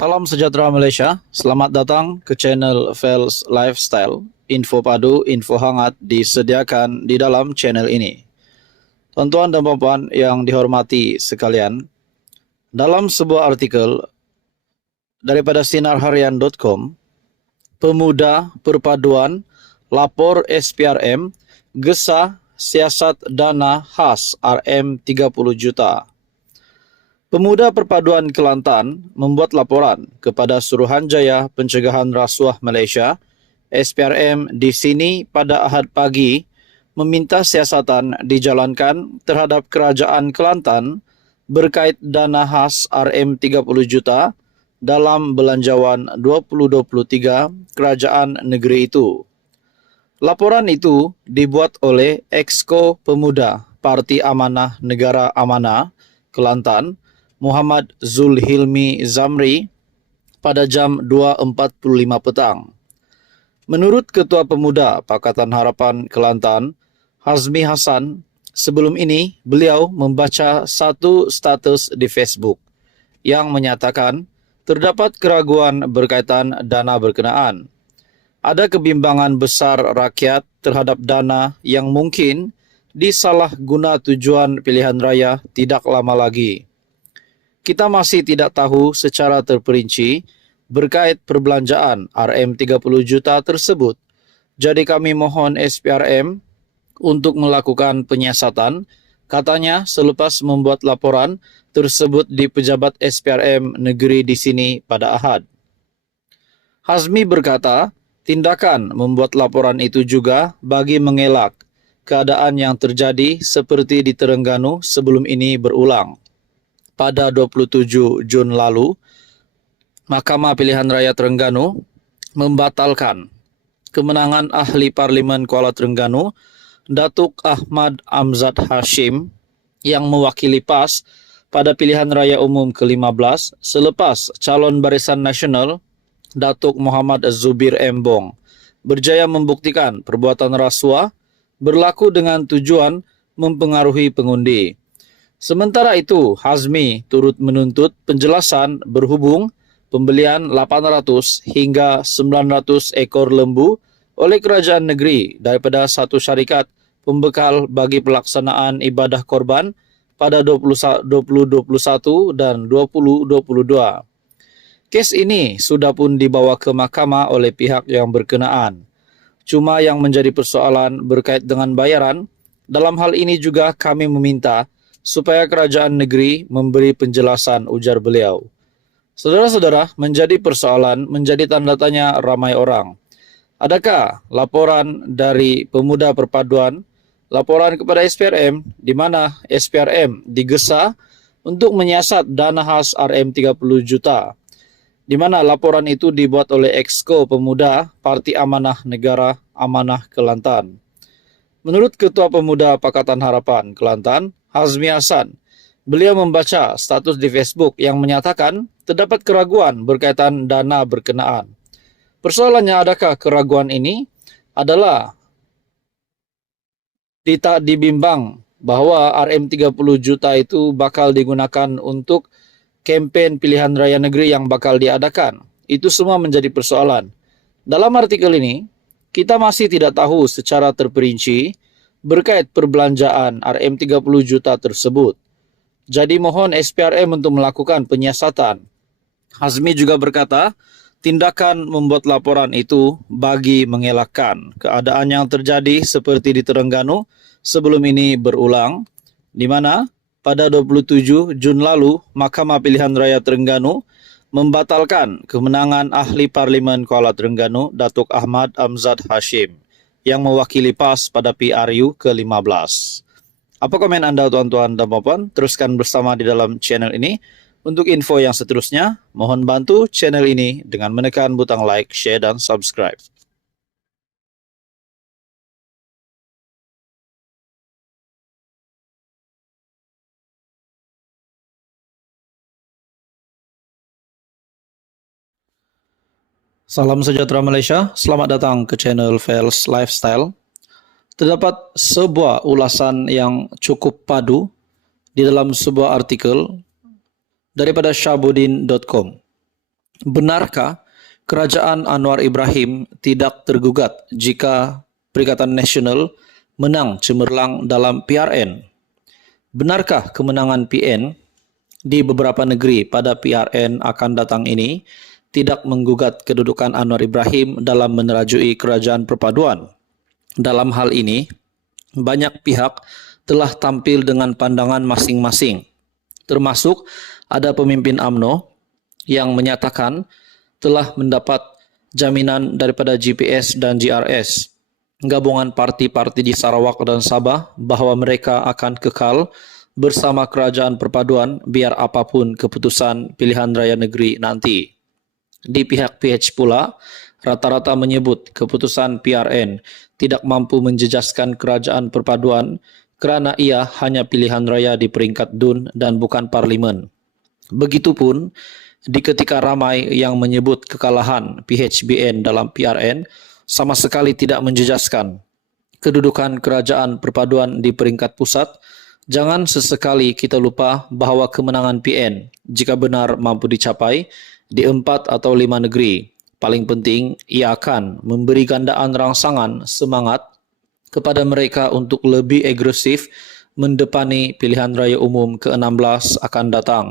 Salam sejahtera Malaysia, selamat datang ke channel Fels Lifestyle. Info padu, info hangat disediakan di dalam channel ini. Tuan-tuan dan puan-puan yang dihormati sekalian, dalam sebuah artikel daripada sinarharian.com, Pemuda Perpaduan lapor SPRM gesah siasat dana khas RM30 juta. Pemuda Perpaduan Kelantan membuat laporan kepada Suruhanjaya Pencegahan Rasuah Malaysia SPRM di sini pada Ahad pagi meminta siasatan dijalankan terhadap Kerajaan Kelantan berkait dana khas RM30 juta dalam Belanjawan 2023 Kerajaan Negeri itu. Laporan itu dibuat oleh Exco Pemuda Parti Amanah Negara Amanah Kelantan Muhammad Zulhilmi Zamri pada jam 2.45 petang. Menurut Ketua Pemuda Pakatan Harapan Kelantan, Hazmi Hassan, sebelum ini beliau membaca satu status di Facebook yang menyatakan terdapat keraguan berkaitan dana berkenaan. Ada kebimbangan besar rakyat terhadap dana yang mungkin disalahguna tujuan pilihan raya tidak lama lagi. Kita masih tidak tahu secara terperinci berkait perbelanjaan RM30 juta tersebut. Jadi kami mohon SPRM untuk melakukan penyiasatan, katanya selepas membuat laporan tersebut di pejabat SPRM negeri di sini pada Ahad. Hazmi berkata, tindakan membuat laporan itu juga bagi mengelak keadaan yang terjadi seperti di Terengganu sebelum ini berulang. Pada 27 Jun lalu, Mahkamah Pilihan Raya Terengganu membatalkan kemenangan Ahli Parlimen Kuala Terengganu, Datuk Ahmad Amzad Hashim yang mewakili PAS pada pilihan raya umum ke-15 selepas calon Barisan Nasional Datuk Muhammad Zubir Embong berjaya membuktikan perbuatan rasuah berlaku dengan tujuan mempengaruhi pengundi. Sementara itu, Hazmi turut menuntut penjelasan berhubung pembelian 800 hingga 900 ekor lembu oleh kerajaan negeri daripada satu syarikat pembekal bagi pelaksanaan ibadah korban pada 2021 dan 2022. Kes ini sudah pun dibawa ke mahkamah oleh pihak yang berkenaan. Cuma yang menjadi persoalan berkait dengan bayaran, dalam hal ini juga kami meminta supaya kerajaan negeri memberi penjelasan, ujar beliau. Saudara-saudara, menjadi persoalan, menjadi tanda tanya ramai orang. Adakah laporan dari Pemuda Perpaduan, laporan kepada SPRM, di mana SPRM digesa untuk menyiasat dana khas RM30 juta, di mana laporan itu dibuat oleh Exco Pemuda Parti Amanah Negara Amanah Kelantan. Menurut Ketua Pemuda Pakatan Harapan Kelantan, Hazmi Hassan, beliau membaca status di Facebook yang menyatakan terdapat keraguan berkaitan dana berkenaan. Persoalannya, adakah keraguan ini adalah tidak dibimbang bahwa RM30 juta itu bakal digunakan untuk kempen pilihan raya negeri yang bakal diadakan. Itu semua menjadi persoalan. Dalam artikel ini, kita masih tidak tahu secara terperinci berkait perbelanjaan RM30 juta tersebut. Jadi mohon SPRM untuk melakukan penyiasatan. Hazmi juga berkata, tindakan membuat laporan itu bagi mengelakkan keadaan yang terjadi seperti di Terengganu sebelum ini berulang, di mana pada 27 Jun lalu, Mahkamah Pilihan Raya Terengganu membatalkan kemenangan Ahli Parlimen Kuala Terengganu, Datuk Ahmad Amzad Hashim, yang mewakili PAS pada PRU ke-15. Apa komen anda tuan-tuan dan puan-puan? Teruskan bersama di dalam channel ini. Untuk info yang seterusnya, mohon bantu channel ini dengan menekan butang like, share dan subscribe. Salam sejahtera Malaysia, selamat datang ke channel Fels Lifestyle. Terdapat sebuah ulasan yang cukup padu di dalam sebuah artikel daripada Syabuddin.com. Benarkah kerajaan Anwar Ibrahim tidak tergugat jika Perikatan Nasional menang cemerlang dalam PRN? Benarkah kemenangan PN di beberapa negeri pada PRN akan datang ini tidak menggugat kedudukan Anwar Ibrahim dalam menerajui kerajaan perpaduan? Dalam hal ini, banyak pihak telah tampil dengan pandangan masing-masing, termasuk ada pemimpin UMNO yang menyatakan telah mendapat jaminan daripada GPS dan GRS, gabungan parti-parti di Sarawak dan Sabah, bahwa mereka akan kekal bersama kerajaan perpaduan biar apapun keputusan pilihan raya negeri nanti. Di pihak PH pula, rata-rata menyebut keputusan PRN tidak mampu menjejaskan kerajaan perpaduan kerana ia hanya pilihan raya di peringkat DUN dan bukan parlimen. Begitupun di ketika ramai yang menyebut kekalahan PHBN dalam PRN sama sekali tidak menjejaskan kedudukan kerajaan perpaduan di peringkat pusat, jangan sesekali kita lupa bahawa kemenangan PN jika benar mampu dicapai di 4 atau 5 negeri, paling penting ia akan memberi gandaan rangsangan semangat kepada mereka untuk lebih agresif mendepani pilihan raya umum ke-16 akan datang.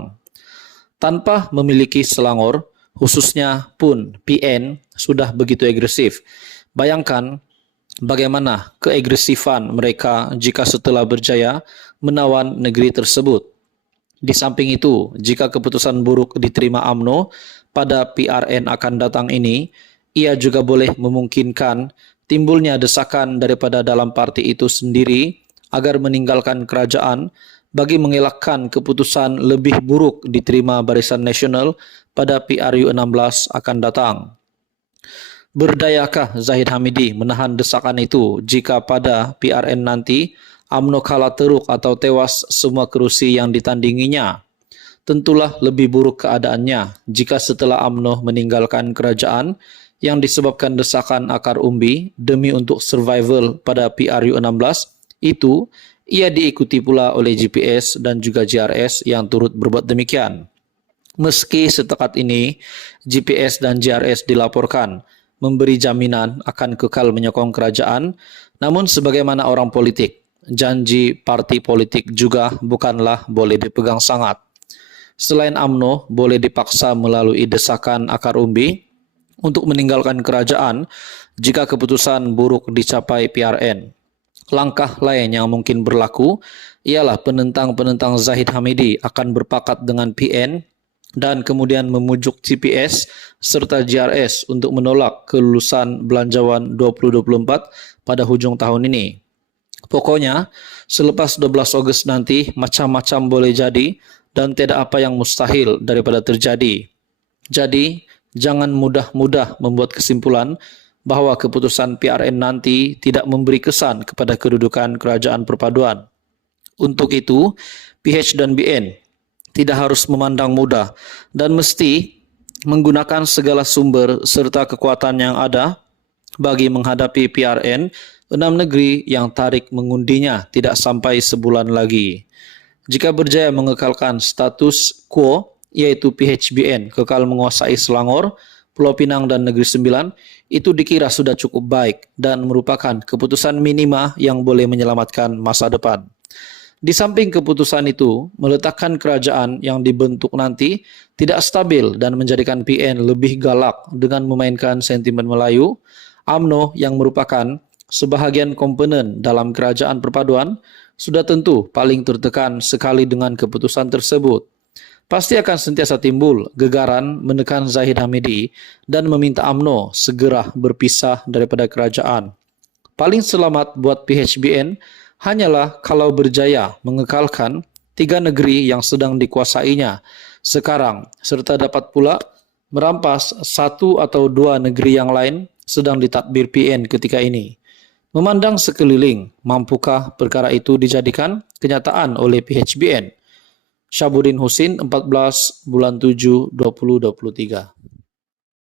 Tanpa memiliki selangor, khususnya pun PN sudah begitu agresif. Bayangkan bagaimana keagresifan mereka jika setelah berjaya menawan negeri tersebut. Di samping itu, jika keputusan buruk diterima UMNO pada PRN akan datang ini, ia juga boleh memungkinkan timbulnya desakan daripada dalam parti itu sendiri agar meninggalkan kerajaan bagi mengelakkan keputusan lebih buruk diterima Barisan Nasional pada PRU 16 akan datang. Berdayakah Zahid Hamidi menahan desakan itu jika pada PRN nanti UMNO kalah teruk atau tewas semua kerusi yang ditandinginya? Tentulah lebih buruk keadaannya jika setelah UMNO meninggalkan kerajaan yang disebabkan desakan akar umbi demi untuk survival pada PRU 16 itu, ia diikuti pula oleh GPS dan juga GRS yang turut berbuat demikian. Meski setakat ini GPS dan GRS dilaporkan memberi jaminan akan kekal menyokong kerajaan, namun sebagaimana orang politik, janji parti politik juga bukanlah boleh dipegang sangat. Selain UMNO boleh dipaksa melalui desakan akar umbi untuk meninggalkan kerajaan jika keputusan buruk dicapai PRN. Langkah lain yang mungkin berlaku ialah penentang-penentang Zahid Hamidi akan berpakat dengan PN dan kemudian memujuk GPS serta GRS untuk menolak kelulusan Belanjawan 2024 pada hujung tahun ini. Pokoknya, selepas 12 Ogos nanti, macam-macam boleh jadi dan tidak apa yang mustahil daripada terjadi. Jadi, jangan mudah-mudah membuat kesimpulan bahawa keputusan PRN nanti tidak memberi kesan kepada kedudukan kerajaan perpaduan. Untuk itu, PH dan BN tidak harus memandang mudah dan mesti menggunakan segala sumber serta kekuatan yang ada bagi menghadapi PRN 6 negeri yang tarik mengundinya tidak sampai sebulan lagi. Jika berjaya mengekalkan status quo, yaitu PHBN kekal menguasai Selangor, Pulau Pinang dan Negeri Sembilan, itu dikira sudah cukup baik dan merupakan keputusan minima yang boleh menyelamatkan masa depan. Di samping keputusan itu, meletakkan kerajaan yang dibentuk nanti tidak stabil dan menjadikan PN lebih galak dengan memainkan sentimen Melayu, UMNO yang merupakan sebahagian komponen dalam kerajaan perpaduan sudah tentu paling tertekan sekali dengan keputusan tersebut. Pasti akan sentiasa timbul gegaran menekan Zahid Hamidi dan meminta UMNO segera berpisah daripada kerajaan. Paling selamat buat PHBN hanyalah kalau berjaya mengekalkan 3 negeri yang sedang dikuasainya sekarang serta dapat pula merampas 1 atau 2 negeri yang lain sedang ditadbir PN ketika ini. Memandang sekeliling, mampukah perkara itu dijadikan kenyataan oleh PHBN? Syabuddin Husin, 14 bulan 7 2023.